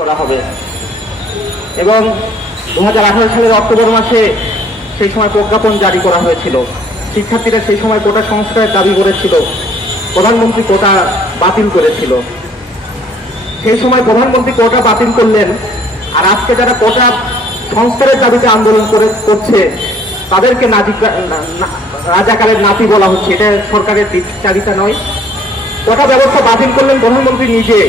করা হবে এবং 2018 সালের অক্টোবর মাসে সেই সময় প্রজ্ঞাপন জারি করা হয়েছিল। শিক্ষার্থীরা সেই সময় কোটা সংস্কারের দাবি করেছিল, প্রধানমন্ত্রী কোটা বাতিল করেছিল। সেই সময় প্রধানমন্ত্রী কোটা বাতিল করলেন, আর আজকে যারা কোটা সংস্কারের দাবিতে আন্দোলন করছে তাদেরকে রাজাকারের নাতি বলা হচ্ছে। এটা সরকারের দ্বিচারিতা নয়। কোটা ব্যবস্থা বাতিল করলেন প্রধানমন্ত্রী নিজে,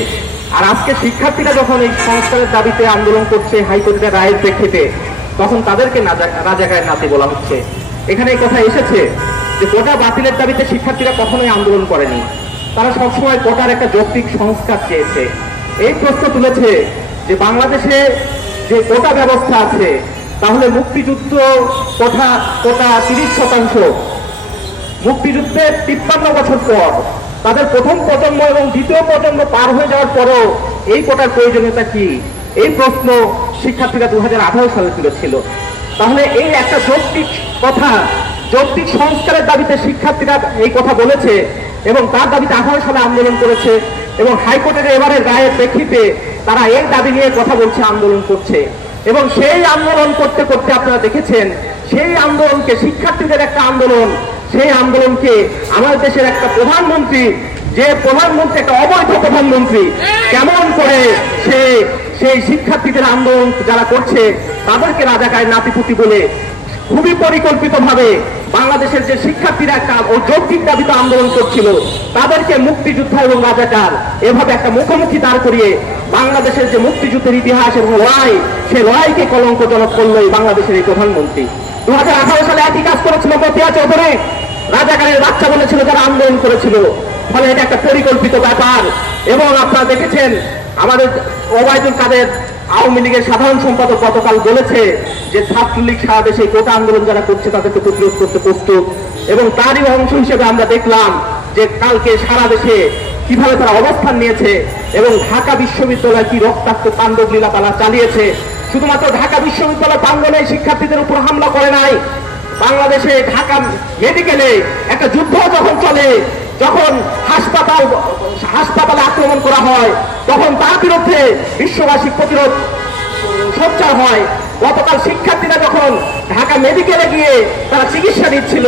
আর আজকে শিক্ষার্থীরা যখন এই সংস্কারের দাবিতে আন্দোলন করছে হাইকোর্টের রায়ের প্রেক্ষিতে, তখন তাদেরকে রাজাকারের নাতি বলা হচ্ছে। এখানে এই কথা এসেছে যে কোটা বাতিলের দাবিতে শিক্ষার্থীরা কখনোই আন্দোলন করেনি, তারা সবসময় কোটার একটা যৌক্তিক সংস্কার চেয়েছে। এই প্রশ্ন তুলেছে যে বাংলাদেশে যে কোটা ব্যবস্থা আছে, তাহলে মুক্তিযুদ্ধ কোটা 30%, মুক্তিযুদ্ধের 53 বছর পর তাদের প্রথম প্রজন্ম এবং দ্বিতীয় প্রজন্ম পার হয়ে যাওয়ার পরও এই কোটার প্রয়োজনীয়তা কি, এই প্রশ্ন শিক্ষার্থীরা 2018 সালে তুলেছিল। তাহলে এই একটা যৌক্তিক কথা, যৌক্তিক সংস্কারের দাবিতে শিক্ষার্থীরা এই কথা বলেছে এবং তার দাবিতে 18 সালে আন্দোলন করেছে এবং হাইকোর্টের এবারের রায়ের প্রেক্ষিতে তারা এই দাবি নিয়ে কথা বলছে, আন্দোলন করছে। এবং সেই আন্দোলন করতে করতে আপনারা দেখেছেন, সেই আন্দোলনকে, শিক্ষার্থীদের একটা আন্দোলন, সেই আন্দোলনকে আমাদের দেশের একটা প্রধানমন্ত্রী, যে প্রধানমন্ত্রী একটা অবৈধ প্রধানমন্ত্রী, কেমন করে সেই শিক্ষার্থীদের আন্দোলন যারা করছে তাদেরকে রাজাকারের নাতিপুতি বলে খুবই পরিকল্পিতভাবে বাংলাদেশের যে শিক্ষার্থীরা একটা যৌক্তিক দাবিতে আন্দোলন করছিল তাদেরকে মুক্তিযোদ্ধা এবং রাজাকার এভাবে একটা মুখোমুখি দাঁড় করিয়ে বাংলাদেশের যে মুক্তিযুদ্ধের ইতিহাস এবং লড়াই, সেই লড়াইকে কলঙ্কজনক করলো এই বাংলাদেশের এই প্রধানমন্ত্রী। 2018 সালে একই কাজ করেছিল মতিয়া চৌধুরী, রাজাকারের বাচ্চা বলেছিল যারা আন্দোলন করেছিল। ফলে এটা একটা পরিকল্পিত ব্যাপার। এবং আপনারা দেখেছেন আমাদের ওবায়দুল কাদের আওয়ামী লীগের সাধারণ সম্পাদক গতকাল বলেছে যে ছাত্রলীগ সারা দেশে কোটা আন্দোলন যারা করছে তাদেরকে প্রতিরোধ করতে প্রস্তুত। এবং তারই অংশ হিসেবে আমরা দেখলাম যে কালকে সারা দেশে কিভাবে তারা অবস্থান নিয়েছে এবং ঢাকা বিশ্ববিদ্যালয় কি রক্তাক্ত তাণ্ডব লীলা তারা চালিয়েছে। শুধুমাত্র ঢাকা বিশ্ববিদ্যালয় প্রাঙ্গণে শিক্ষার্থীদের উপর হামলা করে নাই, বাংলাদেশে ঢাকা মেডিকেলে একটা যুদ্ধ যখন চলে, যখন হাসপাতালে আক্রমণ করা হয়, তখন তার বিরুদ্ধে বিশ্ববাসী প্রতিরোধ সোচ্চার হয়। গতকাল শিক্ষার্থীরা যখন ঢাকা মেডিকেলে গিয়ে তারা চিকিৎসা নিচ্ছিল,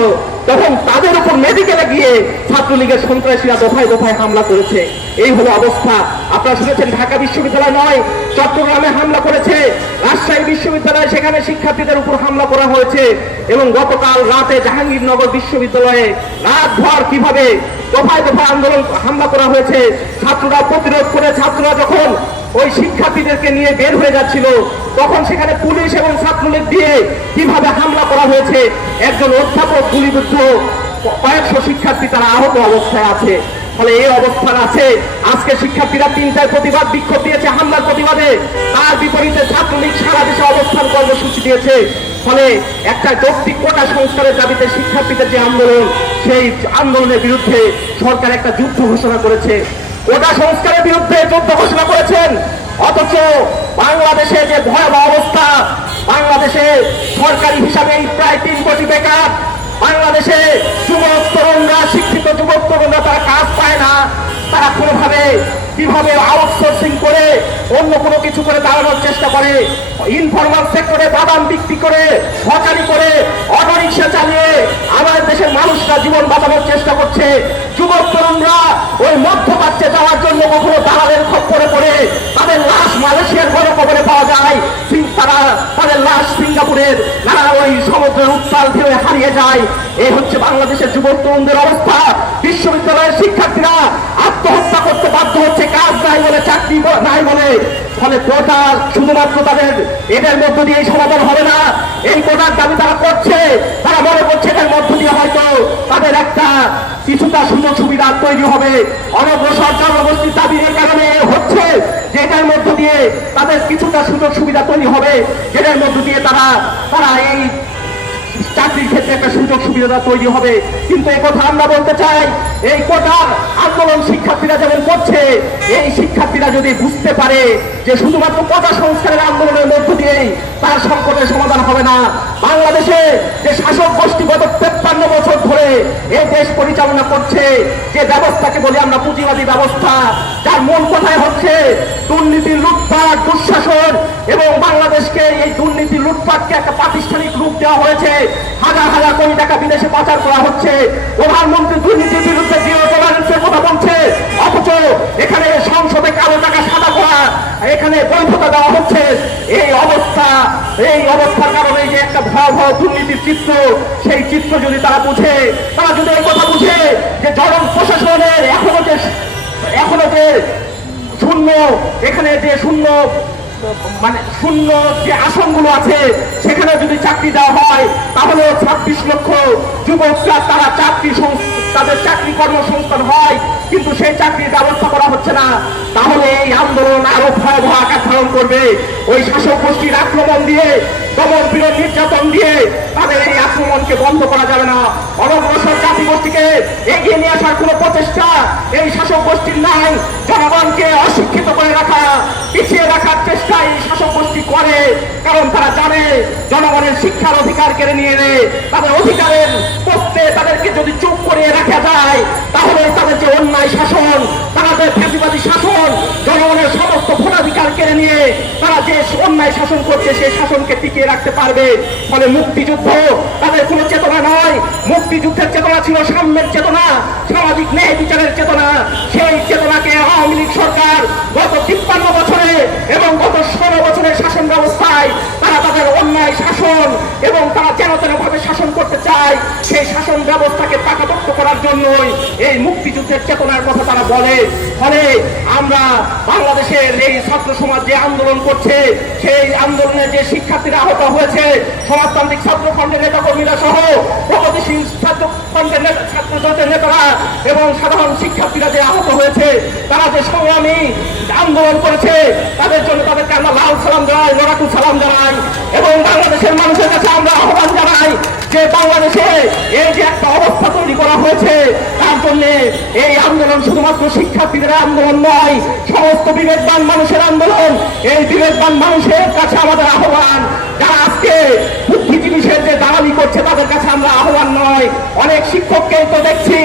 তখন তাদের উপর মেডিকেলে গিয়ে ছাত্রলীগের সন্ত্রাসীরা দফায় দফায় হামলা করেছে। এই হলো অবস্থা। আপনারা শুনেছেন ঢাকা বিশ্ববিদ্যালয় নয়, চট্টগ্রামে হামলা করেছে, রাজশাহী বিশ্ববিদ্যালয়ে সেখানে শিক্ষার্থীদের উপর হামলা করা হয়েছে। এবং গতকাল রাতে জাহাঙ্গীরনগর বিশ্ববিদ্যালয়ে রাতভর কিভাবে দফায় দফায় আন্দোলন হামলা করা হয়েছে, ছাত্ররা প্রতিরোধ করে ছাত্ররা যখন ওই শিক্ষার্থীদেরকে নিয়ে বের হয়ে যাচ্ছিল, তখন সেখানে পুলিশ এবং ছাত্রলীগ দিয়ে কিভাবে হামলা করা হয়েছে। একজন অধ্যাপক গুলিবিদ্ধ, কয়েকশো শিক্ষার্থী তারা আহত অবস্থায় আছে। ফলে এই অবস্থান আছে। আজকে শিক্ষার্থীরা 3টায় প্রতিবাদ বিক্ষোভ দিয়েছে হামলার প্রতিবাদে, তার বিপরীতে ছাত্রলীগ সারা দেশে অবস্থান কর্মসূচি দিয়েছে। ফলে একটা যৌক্তিক কোটা সংস্কারের দাবিতে শিক্ষার্থীদের যে আন্দোলন, সেই আন্দোলনের বিরুদ্ধে সরকার একটা যুদ্ধ ঘোষণা করেছে, কোটা সংস্কারের বিরুদ্ধে যুদ্ধ ঘোষণা করেছেন। অথচ বাংলাদেশে যে ভয়াবহ অবস্থা, বাংলাদেশে সরকারি হিসাবে প্রায় 3 কোটি বেকার, বাংলাদেশে যুবক তরুণরা, শিক্ষিত যুবক তরুণরা তারা কাজ পায় না, তারা কোনোভাবে কিভাবে আউটসোর্সিং করে অন্য কোনো কিছু করে দাঁড়ানোর চেষ্টা করে, ইনফরমাল সেক্টরে বাদাম বিক্রি করে, হকারি করে, অটো রিক্সা চালিয়ে আমাদের দেশের মানুষরা জীবন বাঁচানোর চেষ্টা করছে। যুবক তরুণরা ওই মধ্যপ্রাচ্যে যাওয়ার জন্য কখনো দালালের খপ্পরে পড়ে তাদের লাশ মালয়েশিয়ার গণকবরে পাওয়া যায়, তারা তাদের লাশ সিঙ্গাপুরের ওই সমুদ্রের উত্তাল ঢেউয়ে হারিয়ে যায়। এই হচ্ছে বাংলাদেশের যুবক তরুণদের অবস্থা। বিশ্ববিদ্যালয়ের শিক্ষার্থীরা আত্মহত্যা করতে বাধ্য হচ্ছে, কাজ নাই বলে, চাকরি নাই বলে। ফলে কোটা শুধুমাত্র তাদের এদের মধ্য দিয়ে সমাধান হবে না। এই কোটার দাবি তারা করছে, তারা মনে করছে এদের মধ্য দিয়ে হয়তো তাদের একটা কিছুটা সুযোগ সুবিধা তৈরি হবে। অনগ্রসর জনগোষ্ঠীর দাবি এই কারণে হচ্ছে যে এটার মধ্য দিয়ে তাদের কিছুটা সুযোগ সুবিধা তৈরি হবে, যেটার মধ্য দিয়ে তারা এই চাকরির ক্ষেত্রে একটা সুযোগ সুবিধা তৈরি হবে। কিন্তু এই কথা আমরা বলতে চাই, এই কোটার আন্দোলন শিক্ষার্থীরা যেমন করছে, এই শিক্ষার্থীরা যদি বুঝতে পারে যে শুধুমাত্র কোটা সংস্কারের আন্দোলনের মধ্য দিয়েই তার সংকটের সমাধান হবে না। বাংলাদেশে যে শাসক গোষ্ঠী গত 53 বছর ধরে এই দেশ পরিচালনা করছে, যে ব্যবস্থাকে বলি আমরা পুঁজিবাদী ব্যবস্থা, যার মূল কথাই হচ্ছে দুর্নীতি, লুটপাট, টাকা বিদেশে পাচার করা হচ্ছে, প্রধানমন্ত্রী দুর্নীতির বিরুদ্ধে জিরো টলারেন্সের কথা বলছে, অথচ এখানে সংসদে কালো টাকা সাদা করা, এখানে বৈধতা দেওয়া হচ্ছে। এই অবস্থার কারণে যে একটা ভয়াবহ দুর্নীতির চিত্র, সেই চিত্র যদি তারা বুঝে, তারা যদি এই কথা বুঝে যে জন প্রশাসনের এখনো যে শূন্য, এখানে যে শূন্য যে আসনগুলো আছে, সেখানে যদি চাকরি দেওয়া হয় তাহলে 26 লক্ষ যুবকরা তাদের চাকরি কর্মসংস্থান হয়, কিন্তু সেই চাকরির ব্যবস্থা করা হচ্ছে না। তাহলে এই আন্দোলন আরো ভয়াবহ আকার ধারণ করবে। ওই শাসক গোষ্ঠীর আক্রমণ দিয়ে, দমন পীড়ন নির্যাতন দিয়ে তাদের এই আক্রমণকে বন্ধ করা যাবে না। অনগ্রসর জাতি গোষ্ঠীকে এগিয়ে নিয়ে আসার কোন প্রচেষ্টা এই শাসক গোষ্ঠীর নাই। জনগণকে অশিক্ষিত করে রাখা, পিছিয়ে রাখার চেষ্টা এই শাসক গোষ্ঠী করে, কারণ তারা জানে জনগণের শিক্ষার অধিকার কেড়ে নিয়ে তাদের অধিকারের পোস্টে তাদেরকে যদি চুপ করিয়ে রাখা যায়, তাহলে তাদের যে অন্যায় শাসন, তাদের ফ্যাসিবাদী শাসন, জনগণের সমস্ত ভোটাধিকার কেড়ে নিয়ে তারা যে অন্যায় শাসন করছে, সেই শাসনকে টিকিয়ে রাখতে পারবে। ফলে মুক্তিযুদ্ধ তাদের কোনো চেতনা নয়। মুক্তিযুদ্ধের চেতনা ছিল সাম্যের চেতনা, সামাজিক ন্যায় বিচারের চেতনা। সেই চেতনাকে আওয়ামী লীগ সরকার গত 53 বছরে এবং গত 16 বছরের শাসন ব্যবস্থায় তারা তাদের অন্যায় শাসন এবং তারা যেন তেন ভাবে শাসন করতে চায়, সেই শাসন ব্যবস্থাকে পাকাপোক্ত করার জন্যই এই মুক্তিযুদ্ধের চেতনার কথা তারা বলে। ফলে আমরা বাংলাদেশের এই ছাত্র সমাজ যে আন্দোলন করছে, সেই আন্দোলনে যে শিক্ষার্থীরা আহত হয়েছে, সমাজতান্ত্রিক ছাত্র ফ্রন্টের নেতা কর্মীরা সহ প্রগতিশীল ছাত্র ফ্রন্টের ছাত্র জোটের নেতারা এবং সাধারণ শিক্ষার্থীরা যে আহত হয়েছে, তারা যে সংগ্রামী আন্দোলন করেছে, তাদের জন্য তাদেরকে আমরা লাল সালাম জানাই, লড়াকু সালাম জানাই এবং বাংলাদেশের মানুষের কাছে আমরা আহ্বান জানাই যে বাংলাদেশে এই যে একটা অবস্থা তৈরি করা হয়েছে, তার জন্য এই আন্দোলন শুধুমাত্র শিক্ষার্থীদের আন্দোলন নয়, সমস্ত বিবেকবান মানুষের আন্দোলন। এই বিবেকবান মানুষের কাছে আমাদের আহ্বান, যারা আজকে বুদ্ধিজীবীদের যে দালালি করছে তাদের কাছে আমরা আহ্বান নয়। অনেক শিক্ষককে তো দেখছি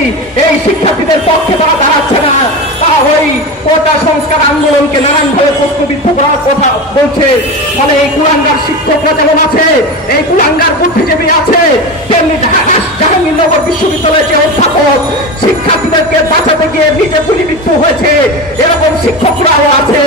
এই শিক্ষার্থীদের পক্ষে তারা দাঁড়াচ্ছে না, তারা ওই কোটা সংস্কার আন্দোলনকে নানানভাবে প্রশ্নবিদ্ধ করার কথা বলছে। ফলে এই কুলাঙ্গার শিক্ষকরা যেমন আছে, এই কুলাঙ্গার বুদ্ধিজীবী আছে, তেমনি জাহাঙ্গীরনগর বিশ্ববিদ্যালয়ের যে অধ্যাপক শিক্ষার্থীদেরকে বাঁচাতে গিয়ে নিজে গুলিবিদ্ধ হয়েছে, এরকম শিক্ষকরাও আছে,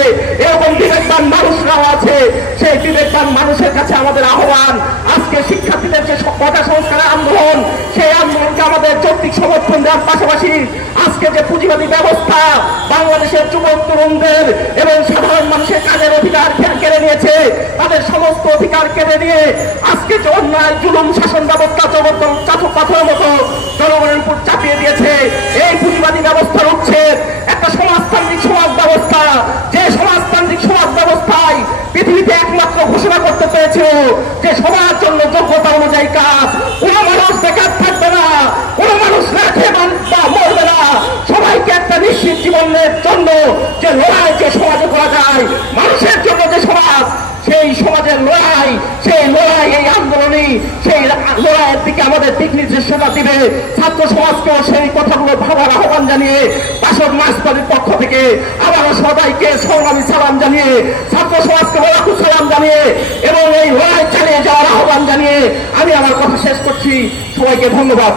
এরকম বিবেকবান মানুষরাও আছে। সেই বিবেকবান মানুষের কাছে আমাদের আহ্বান, আজকে শিক্ষার্থীদের যে কোটা সংস্কারের আন্দোলন, সেই আন্দোলনকে আমাদের যৌক্তিক সমর্থন দেওয়ার পাশাপাশি আজকে যে পুঁজিবাদী ব্যবস্থা বাংলাদেশের যুবক তরুণদের এবং সাধারণ মানুষের কাজের অধিকার কেড়ে নিয়েছে, তাদের সমস্ত অধিকার কেড়ে নিয়ে আজকে যে অন্যায় জুলুম শাসন ব্যবস্থা চাচক পাথরের মতো জনগণের উপর চাপিয়ে দিয়েছে, এই পুঁজিবাদী ব্যবস্থার উচ্ছেদ একটা সমাজতান্ত্রিক সমাজ ব্যবস্থা, যে সমাজতান্ত্রিক সমাজ ব্যবস্থায় পৃথিবীতে একমাত্র ঘোষণা করতে পেরেছিল যে সবার জন্য যোগ্যতা অনুযায়ী কাজ, কোন মানুষ বেকার থাকবে না, কোন মানুষ না খেয়ে মরবে না, সবাইকে একটা নিশ্চিত জীবনের জন্য যে লড়াই যে সমাজে করা যায়, মানুষের জন্য যে সমাজ, সেই সমাজের লড়াই, সেই লড়াই এই আন্দোলনই সেই লড়াইয়ের দিকে আমাদের দিক নির্দেশনা দিবে। ছাত্র সমাজকেও সেই কথাগুলো ভাবার আহ্বান জানিয়ে বাসক মাসবাদীর পক্ষ থেকে আবারও সবাইকে সংগ্রামী সালাম জানিয়ে, ছাত্র সমাজকে লড়াকু সালাম জানিয়ে এবং এই লড়াই চালিয়ে যাওয়ার আহ্বান জানিয়ে আমি আমার কথা শেষ করছি। সবাইকে ধন্যবাদ।